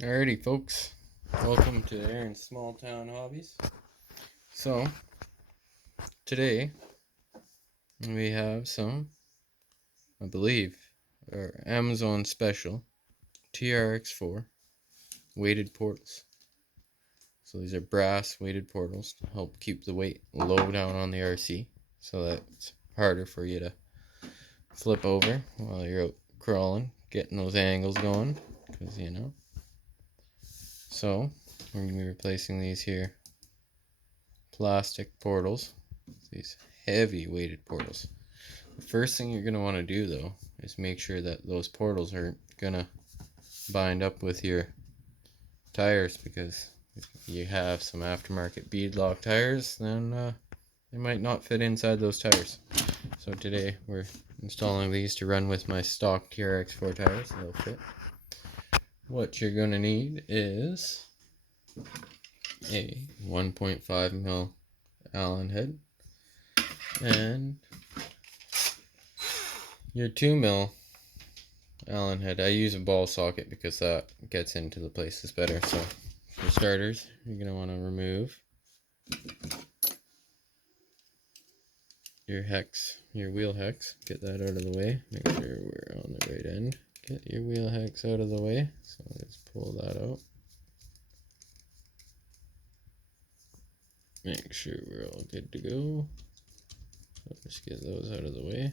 Alrighty, folks. Welcome to Aaron's Small Town Hobbies. So, today we have some, I believe, our Amazon special trx4 weighted portals. So these are brass weighted portals to help keep the weight low down on the RC, so that it's harder for you to flip over while you're out crawling, getting those angles going, because So, we're going to be replacing these here plastic portals, these heavy weighted portals. The first thing you're going to want to do though is make sure that those portals are going to bind up with your tires, because if you have some aftermarket beadlock tires, then they might not fit inside those tires. So today we're installing these to run with my stock trx4 tires. They'll fit. What you're going to need is a 1.5 mil Allen head and your 2 mil Allen head. I use a ball socket because that gets into the places better. So for starters, you're going to want to remove your hex, your wheel hex. Get that out of the way. Make sure we're on the right end. Get your wheel hex out of the way. So let's pull that out. Make sure we're all good to go. So just get those out of the way.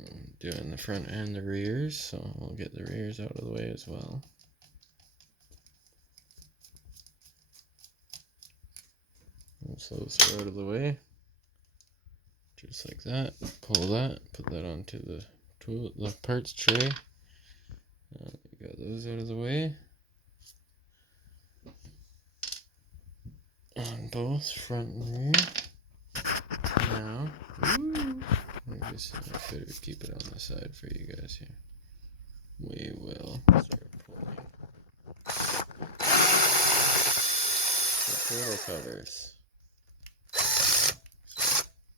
I'm doing the front and the rears, so we'll get the rears out of the way as well. Once those are out of the way, just like that, pull that, put that onto the parts tray. You got those out of the way. On both front and rear. Now, I better keep it on the side for you guys here. We will start pulling the turtle covers. So,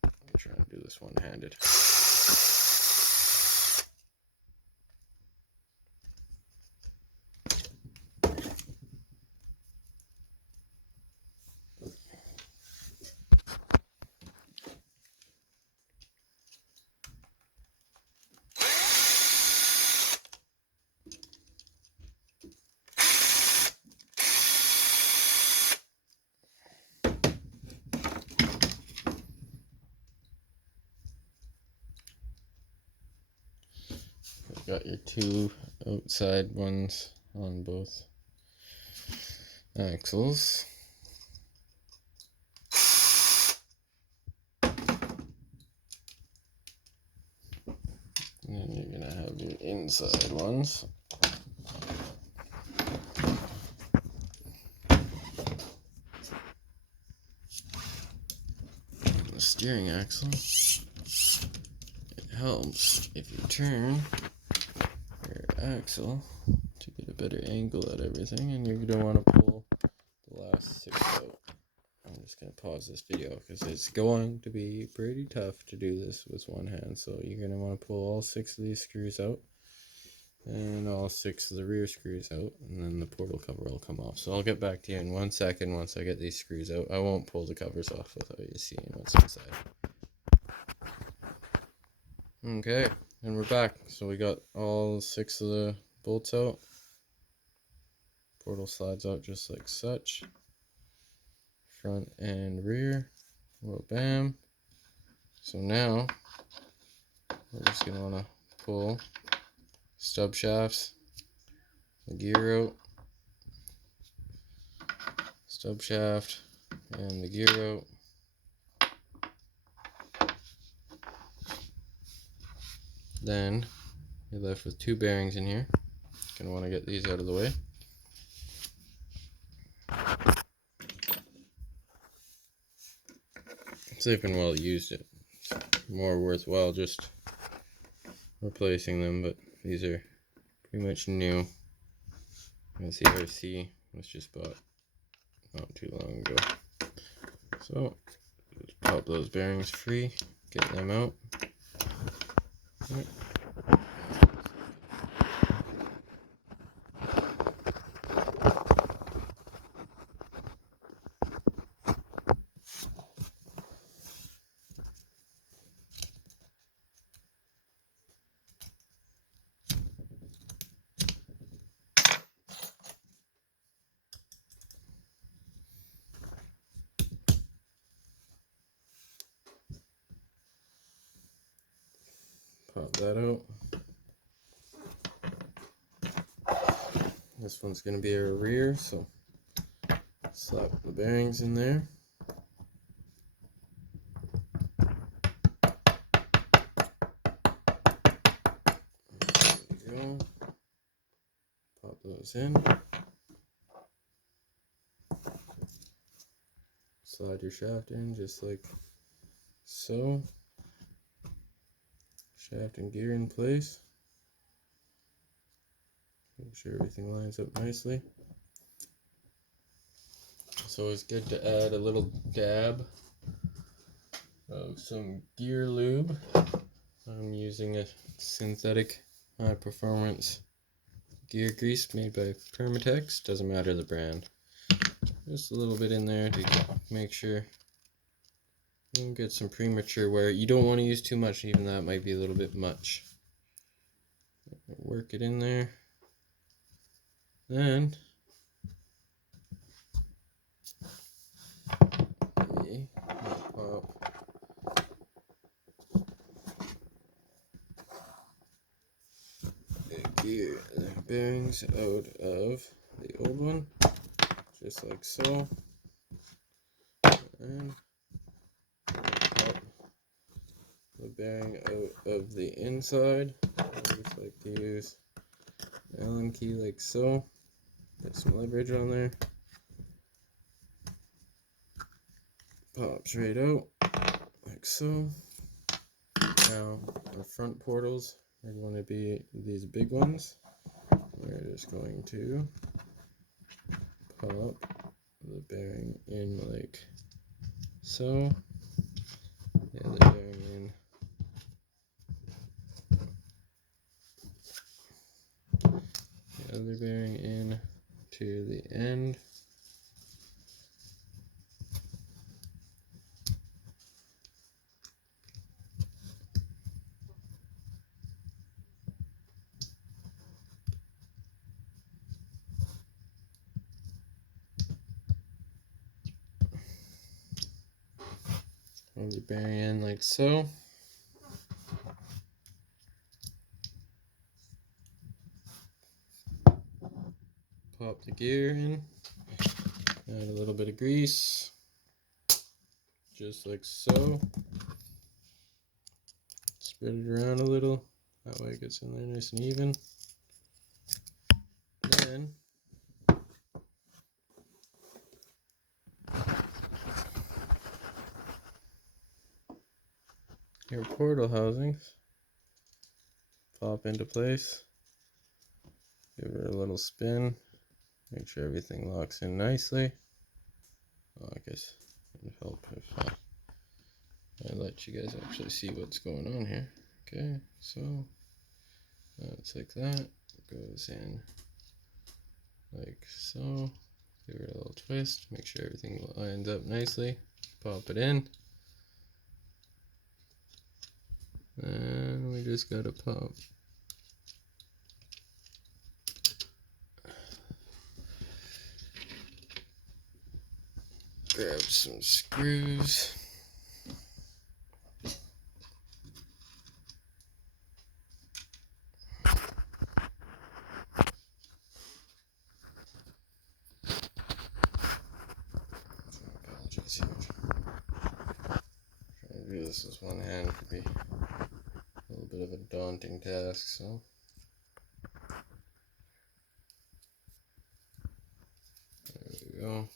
I'm trying to do this one-handed. Got your two outside ones on both axles. And then you're going to have your inside ones. The steering axle. It helps if you turn your axle to get a better angle at everything, and you're going to want to pull the last 6 out. I'm just going to pause this video because it's going to be pretty tough to do this with one hand. So you're going to want to pull all 6 of these screws out and all 6 of the rear screws out, and then the portal cover will come off. So I'll get back to you in 1 second once I get these screws out. I won't pull the covers off without you seeing what's inside. Okay, and we're back. So we got all 6 of the bolts out. Portal slides out just like such. Front and rear. Well, bam. So now we're just going to want to pull stub shafts, the gear out, stub shaft, and the gear out. Then you're left with 2 bearings in here. Gonna want to get these out of the way. They've been well used. It's more worthwhile just replacing them, but these are pretty much new. As the RC was just bought not too long ago. So just pop those bearings free, get them out. that out. This one's going to be our rear, so slap the bearings in there. There we go. Pop those in. Slide your shaft in just like so. Shaft and gear in place. Make sure everything lines up nicely. So it's good to add a little dab of some gear lube. I'm using a synthetic high performance gear grease made by Permatex. Doesn't matter the brand. Just a little bit in there to make sure you don't get some premature wear. You don't want to use too much, even that might be a little bit much. Work it in there. Then we pop the bearings out of the old one, just like so, and pop the bearing out of the inside. I just like to use an Allen key like so, get some leverage on there, pops right out like so. Now our front portals are going to be these big ones. We're just going to pop the bearing in like so, the other bearing in the other bearing in to the end. Hold the bearing in like so. Pop the gear in. Add a little bit of grease, just like so. Spread it around a little, that way it gets in there nice and even. Then your portal housings pop into place. Give it a little spin. Make sure everything locks in nicely. Oh, I guess it would help if I let you guys actually see what's going on here. Okay, so that's like that. Goes in like so. Give it a little twist. Make sure everything lines up nicely. Pop it in. And we just gotta pop. Grab some screws. Apologies here. Trying to do this with one hand could be a little bit of a daunting task, so. There we go.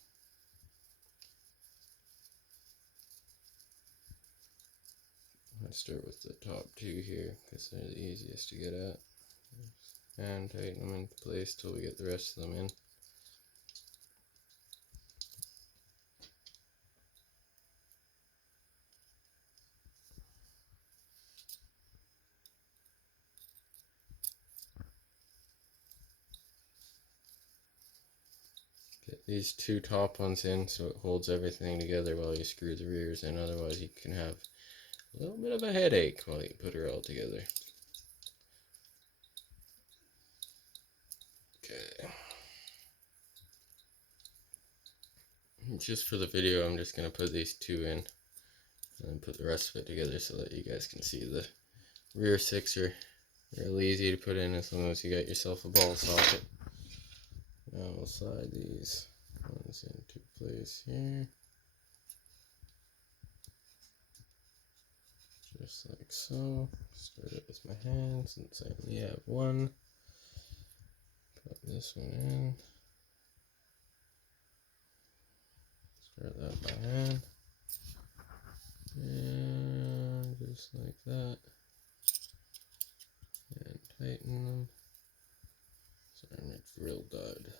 Let's start with the top two here because they're the easiest to get at. And tighten them into place till we get the rest of them in. Get these two top ones in so it holds everything together while you screw the rears in, otherwise you can have a little bit of a headache while you put her all together. Okay. Just for the video, I'm just going to put these two in and then put the rest of it together so that you guys can see the rear sixer. Real easy to put in as long as you got yourself a ball socket. Now we'll slide these ones into place here. Just like so. Start it with my hand since I only have one. Put this one in. Start that by hand. And just like that. And tighten them. Sorry, my drill died.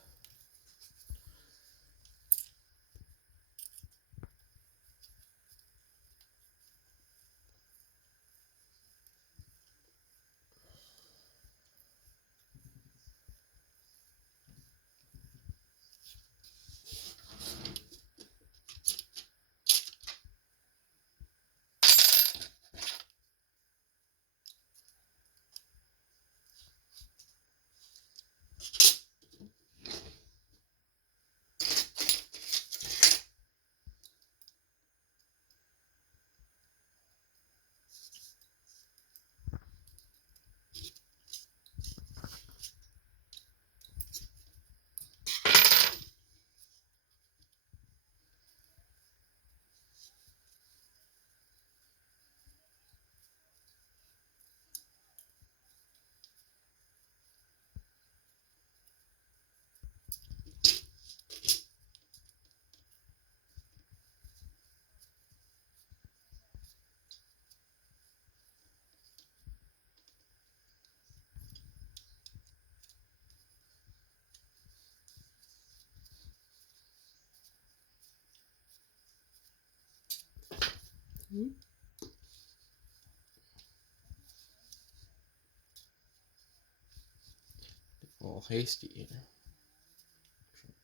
A little hasty here.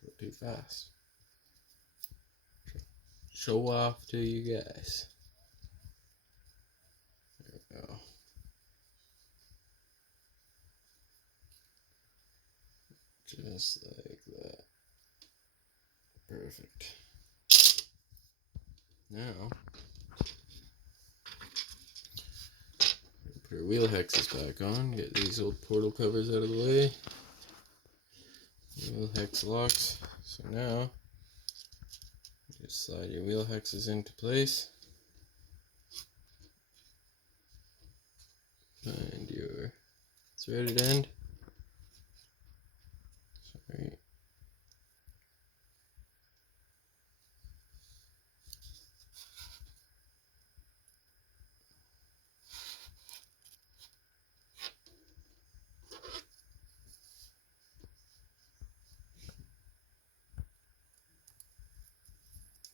Go too fast. Show off to you guys. There we go. Just like that. Perfect. Now, put our wheel hexes back on. Get these old portal covers out of the way. Wheel hex locks. So now, just slide your wheel hexes into place. Find your threaded end. Sorry.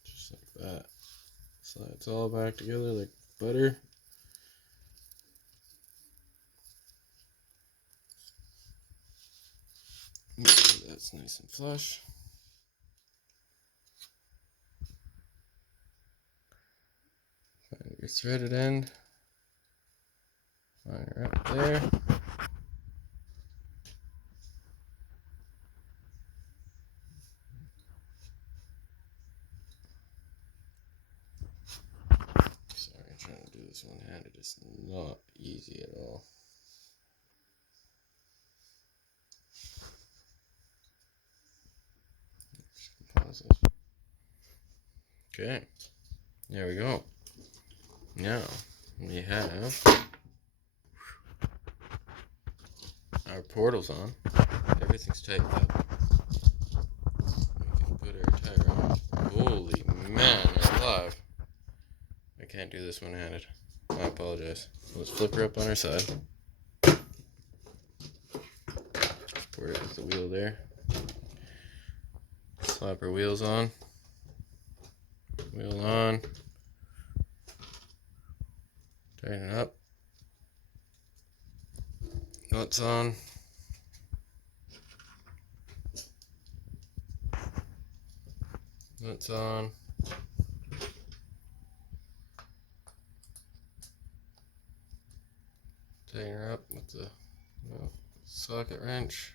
Just like that. Slides all back together like butter. Make sure that's nice and flush. Find your threaded end. Find her up there. Sorry, trying to do this one-handed is not easy at all. Pause this. Okay, there we go. Now we have our portals on. Everything's tightened up. We can put our tire on. Holy man, alive. I can't do this one-handed. I apologize. Let's flip her up on her side. Support it with the wheel there. Slap her wheels on. Wheel on. Tighten it up. Nuts on. Nuts on. Tighten her up with the socket wrench.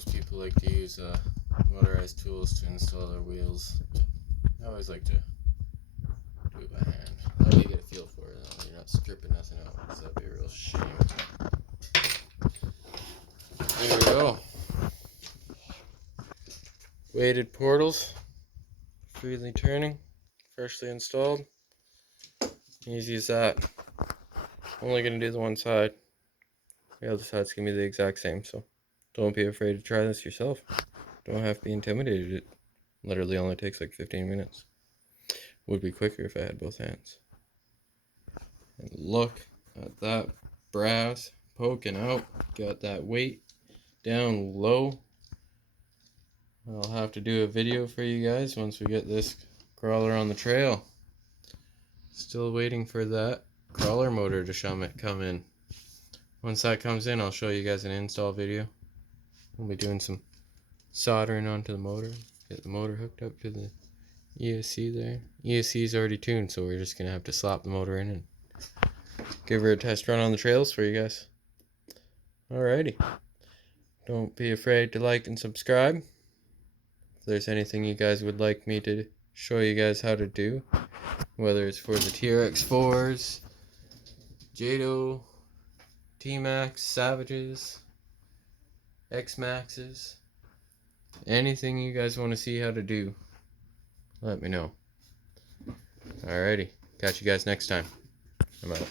most people like to use motorized tools to install their wheels. I always like to do it by hand. That way you get a feel for it, though. You're not stripping nothing out, because that'd be a real shame. There we go. Weighted portals, freely turning, freshly installed. Easy as that. Only going to do the one side. The other side's going to be the exact same, so don't be afraid to try this yourself. Don't have to be intimidated. It literally only takes like 15 minutes. Would be quicker if I had both hands. And look at that brass poking out. Got that weight down low. I'll have to do a video for you guys once we get this crawler on the trail. Still waiting for that crawler motor to come in. Once that comes in, I'll show you guys an install video. We'll be doing some soldering onto the motor. Get the motor hooked up to the ESC there. ESC is already tuned, so we're just going to have to slap the motor in and give her a test run on the trails for you guys. Alrighty. Don't be afraid to like and subscribe. If there's anything you guys would like me to show you guys how to do, whether it's for the trx4s, Jado, T-Max, Savages, X-Maxes, anything you guys want to see how to do, let me know. Alrighty, catch you guys next time. I'm out.